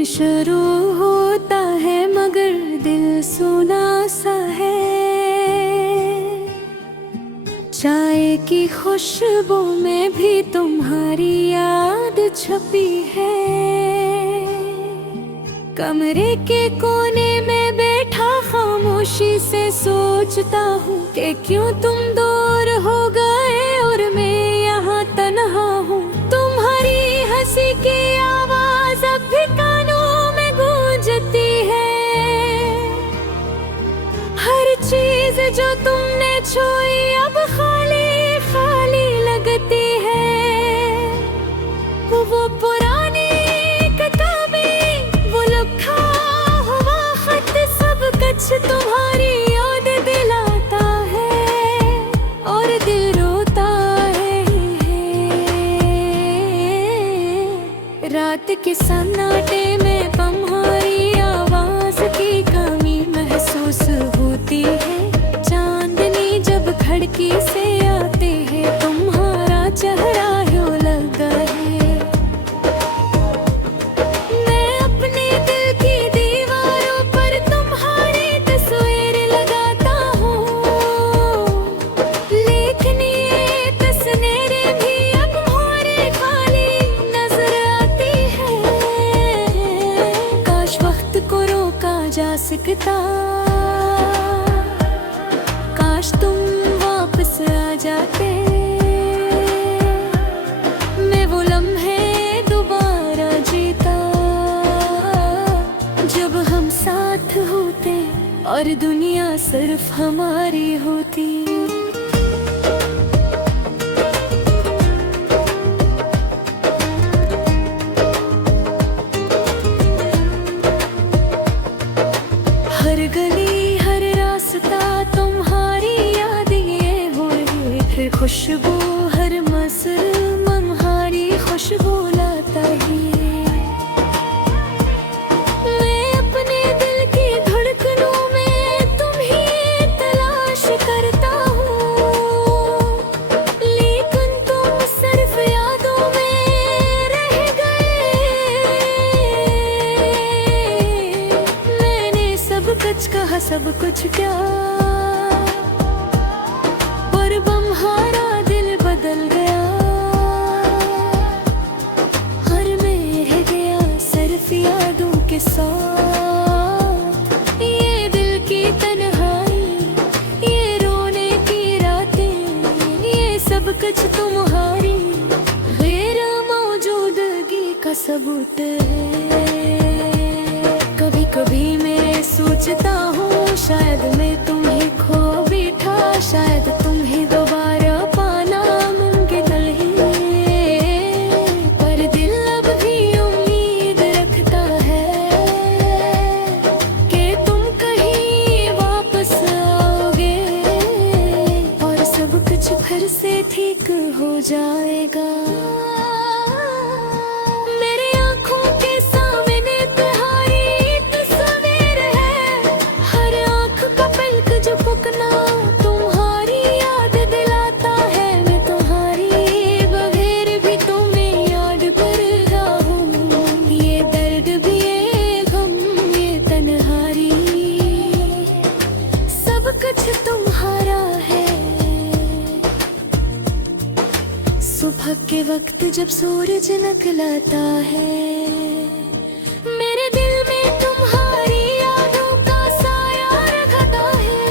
दिन शुरू होता है मगर दिल सुना सा है। चाय की खुशबू में भी तुम्हारी याद छपी है। कमरे के कोने में बैठा खामोशी से सोचता हूँ कि क्यों तुम दूर हो गए और मैं यहाँ तन्हा हूँ। तुम्हारी हंसी की आवाज अब भी कानों में गूंजती है। हर चीज जो तुमने छुई अब खाली खाली लगती है। वो पुरानी किताबें, वो लिखा हुआ खत, सब कुछ तुम्हारी याद दिलाता है और दिल रोता है। रात के सन्नाटे में तुम्हारी आवाज की कमी महसूस होती है। चांदनी जब खिड़की से आती है तुम्हारा चेहरा यूं लगता है। मैं अपने दिल की दीवारों पर तुम्हारी तस्वीर लगाता हूँ, लेकिन ये तस्वीरें भी अब मोहरे खाली नजर आती है। काश वक्त को रोका जा सकता, काश तुम वापस आ जाते। मैं वो लम्हे दोबारा जीता जब हम साथ होते और दुनिया सिर्फ हमारी होती। हर गली हर रास्ता तुम्हारी याद ये हो रही है। खुशबू हर मसर तुम्हारी खुशबू लाता ही। मैं अपने दिल की धड़कनों में तुम्हें तलाश करता हूँ, लेकिन तुम सिर्फ यादों में रह गए। मैंने सब कुछ कहा, सब कुछ क्या, पर तुम्हारा दिल बदल गया। हर में रह गया सिर्फ यादों के साथ। ये दिल की तन्हाई, ये रोने की रातें, ये सब कुछ तुम्हारी गैर मौजूदगी का सबूत है। कभी कभी मैं सोचता हूँ शायद मैं तुम्हें खो बैठा, शायद तुम्हें दोबारा पाना मुमकिन नहीं। पर दिल अब भी उम्मीद रखता है कि तुम कहीं वापस आओगे और सब कुछ फिर से ठीक हो जाएगा। मेरी आँखों के सामने तुम्हारी तस्वीर है। हर आँख का पलक झपकना तुम्हारी याद दिलाता है। मैं तुम्हारी बगैर भी तुम्हें याद कर रहा हूँ। ये दर्द भी ये गम ये तन्हाई, सब कुछ तुम्हारा है। सुबह के वक्त जब सूरज निकलता है, मेरे दिल में तुम्हारी यादों का साया रखता है।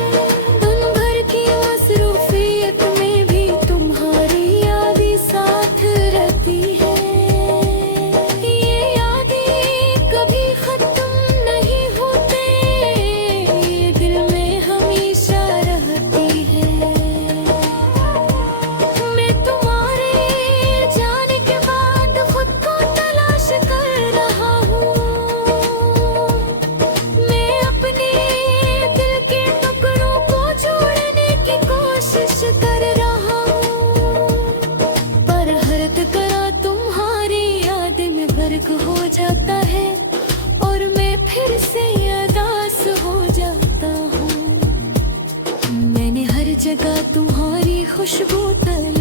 दिन भर की मसरूफियत में भी तुम्हारी याद ही साथ रहती है। ये यादें कभी खत्म नहीं होते, ये दिल में हमेशा रहती है। मैं तुम्हारे जाने के बाद खुद को तलाश कर रहा हूँ। मैं अपने दिल के टुकड़ों को जोड़ने की कोशिश कर रहा हूँ, पर हर टुकड़ा तुम्हारी याद में गर्क हो जाता है और मैं फिर से उदास हो जाता हूँ। मैंने हर जगह तुम्हारी खुशबू तलाशी